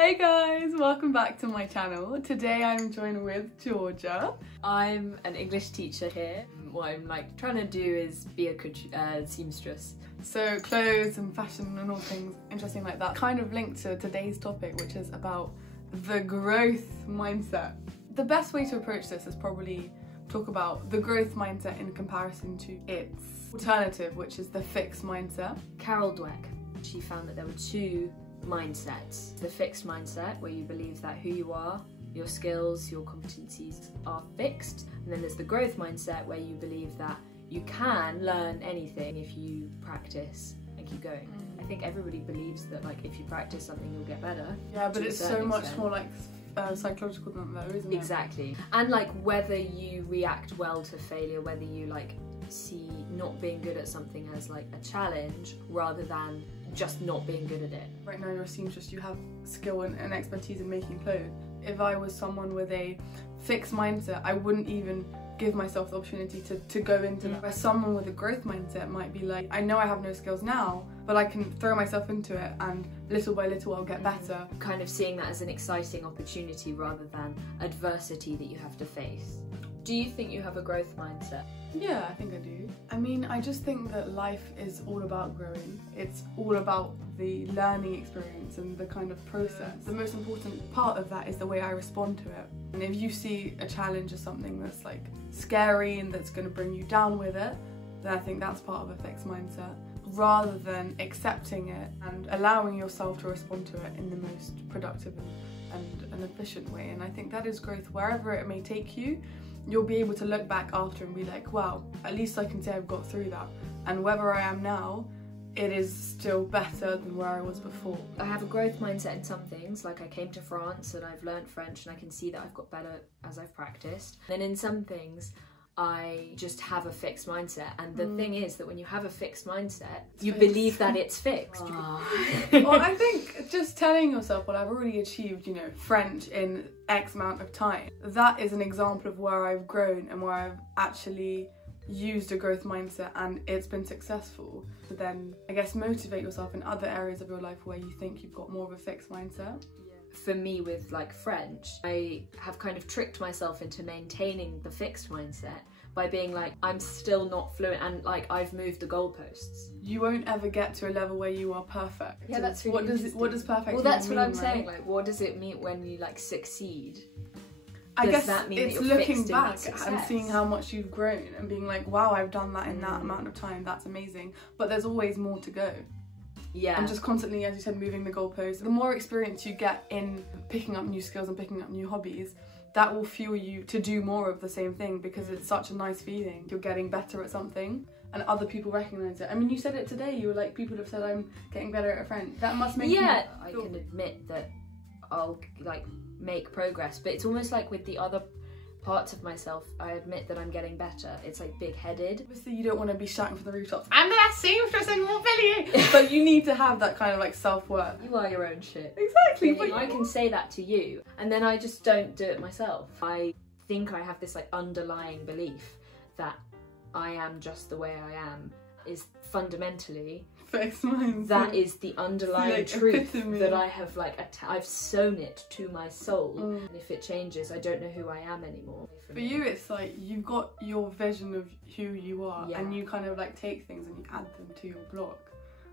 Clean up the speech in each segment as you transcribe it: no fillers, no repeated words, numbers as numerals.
Hey guys, welcome back to my channel. Today I'm joined with Georgia. I'm an English teacher here. What I'm trying to do is be a seamstress. So clothes and fashion and all things interesting like that. Kind of linked to today's topic, which is about the growth mindset. The best way to approach this is probably talk about the growth mindset in comparison to its alternative, which is the fixed mindset. Carol Dweck, she found that there were two mindsets. The fixed mindset, where you believe that who you are, your skills, your competencies are fixed. And then there's the growth mindset, where you believe that you can learn anything if you practice and keep going. I think everybody believes that if you practice something you'll get better. Yeah, but it's so much more psychological than that, isn't it? Exactly. And whether you react well to failure, whether you see not being good at something as a challenge rather than just not being good at it. Right now you're a seamstress, you have skill and expertise in making clothes. If I was someone with a fixed mindset, I wouldn't even give myself the opportunity to go into that. Where someone with a growth mindset might be like, I know I have no skills now, but I can throw myself into it and little by little I'll get better. Kind of seeing that as an exciting opportunity rather than adversity that you have to face. Do you think you have a growth mindset? Yeah, I think I do. I mean, I just think that life is all about growing. It's all about the learning experience and the kind of process. The most important part of that is the way I respond to it. And if you see a challenge as something that's scary and that's going to bring you down with it, then I think that's part of a fixed mindset. Rather than accepting it and allowing yourself to respond to it in the most productive and an efficient way. And I think that is growth. Wherever it may take you, you'll be able to look back after and be like, wow, at least I can say I've got through that. And wherever I am now, it is still better than where I was before. I have a growth mindset in some things, I came to France and I've learned French and I can see that I've got better as I've practiced. And in some things, I just have a fixed mindset. And the thing is that when you have a fixed mindset, you believe that it's fixed. Well, I think just telling yourself, well, I've already achieved, French in X amount of time. That is an example of where I've grown and where I've actually used a growth mindset and it's been successful. So then, I guess, motivate yourself in other areas of your life where you think you've got more of a fixed mindset. For me with French, I have kind of tricked myself into maintaining the fixed mindset by being I'm still not fluent and I've moved the goalposts. You won't ever get to a level where you are perfect. Yeah, that's really what does perfect mean? Well, that's what I'm right? saying. What does it mean when you succeed? I guess that mean it's looking back and seeing how much you've grown and being like, wow, I've done that in that amount of time, that's amazing. But there's always more to go. Yeah. And just constantly, as you said, moving the goalposts. The more experience you get in picking up new skills and picking up new hobbies, that will fuel you to do more of the same thing because it's such a nice feeling. You're getting better at something and other people recognise it. I mean, you said it today, you were people have said I'm getting better at French. That must make you... Yeah, I can admit that I'll make progress, but it's almost with the other parts of myself, I admit that I'm getting better. It's big-headed. Obviously you don't want to be shouting from the rooftops, I'm the best seamstress in Montpellier! But you need to have that kind of self-worth. You are your own shit. Exactly. But I can say that to you and then I just don't do it myself. I think I have this underlying belief that I am just the way I am is fundamentally fixed mindset. That is the underlying truth that I have I've sewn it to my soul. And if it changes, I don't know who I am anymore. For you, it's you've got your vision of who you are, and you kind of take things and you add them to your blog.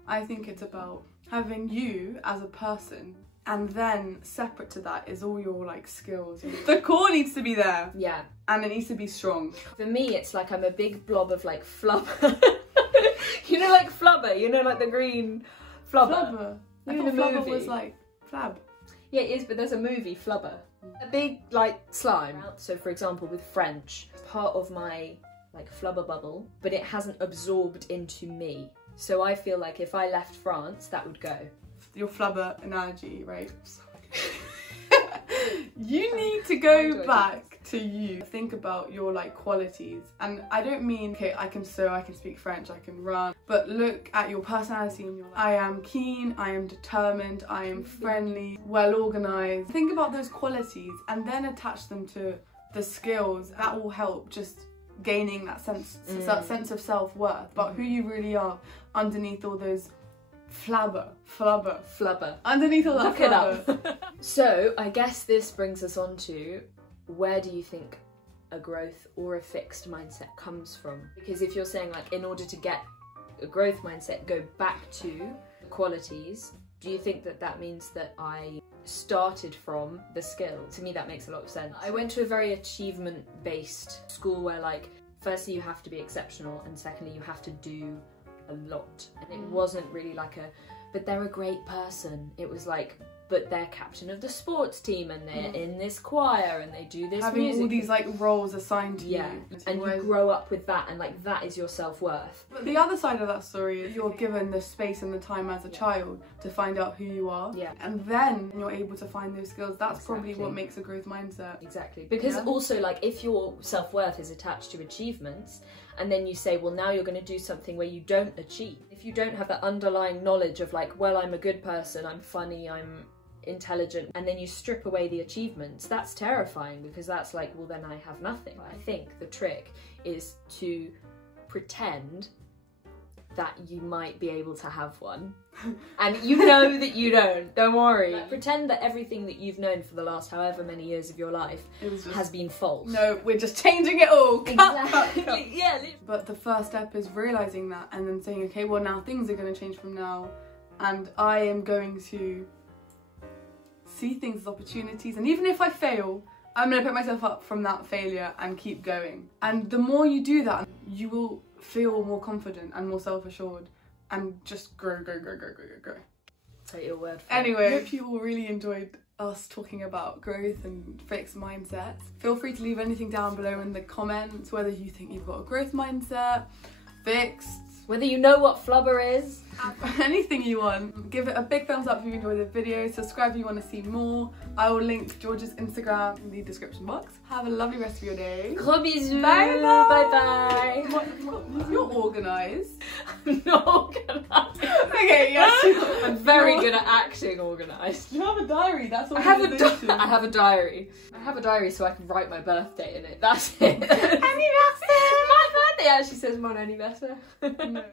I think it's about having you as a person, and then separate to that is all your skills. The core needs to be there. Yeah. And it needs to be strong. For me, it's I'm a big blob of flubber. You know, flubber, the green flubber. I thought flubber was flab. Yeah, it is, but there's a movie, Flubber. A big, slime. So, for example, with French, it's part of my, flubber bubble, but it hasn't absorbed into me. So I feel if I left France, that would go. Your flubber analogy, right? You need to go back to you. Think about your qualities, and I don't mean, okay, I can sew, I can speak French, I can run, but look at your personality and your I am keen, I am determined, I am friendly, well organized. Think about those qualities and then attach them to the skills. That will help just gaining that sense of self-worth, but who you really are underneath all those Flubber. Underneath all that Look it flubber. up. So I guess this brings us on to, where do you think a growth or a fixed mindset comes from? Because if you're saying like, in order to get a growth mindset, go back to qualities, do you think that that means that I started from the skill? To me that makes a lot of sense. I went to a very achievement based school where like, firstly you have to be exceptional, and secondly you have to do a lot, and it wasn't really like but they're a great person. It was like, but they're captain of the sports team, and they're in this choir, and they do this having music. all these like roles assigned to you. And you grow up with that, and like that is your self-worth. But the other side of that story is you're given the space and the time as a child to find out who you are. Yeah. And then you're able to find those skills. That's probably what makes a growth mindset. Exactly. Because also like, if your self-worth is attached to achievements, and then you say, well, now you're going to do something where you don't achieve. If you don't have that underlying knowledge of like, well, I'm a good person, I'm funny, I'm intelligent, and then you strip away the achievements, that's terrifying, because that's like, well, then I have nothing. I think the trick is to pretend that you might be able to have one, and you know that you don't worry. Like, pretend that everything that you've known for the last however many years of your life has been false. No, we're just changing it all. Exactly. Cut. Yeah. But the first step is realising that, and then saying, okay, well now things are going to change from now, and I am going to see things as opportunities, and even if I fail, I'm going to pick myself up from that failure and keep going. And the more you do that, you will feel more confident and more self-assured, and just grow. Take your word for Anyway, I hope you all really enjoyed us talking about growth and fixed mindsets. Feel free to leave anything down below in the comments, whether you think you've got a growth mindset, fixed, whether you know what flubber is, anything you want. Give it a big thumbs up if you enjoyed the video, subscribe if you want to see more. I will link George's Instagram in the description box. Have a lovely rest of your day. Gros bisous. Bye bye. Bye bye. You're organised. I'm not organised. Okay, yes. I'm very good at acting organised. You have a diary, that's what I have a diary. I have a diary so I can write my birthday in it. That's it. Anniversary! My birthday actually says mon anniversaire. No.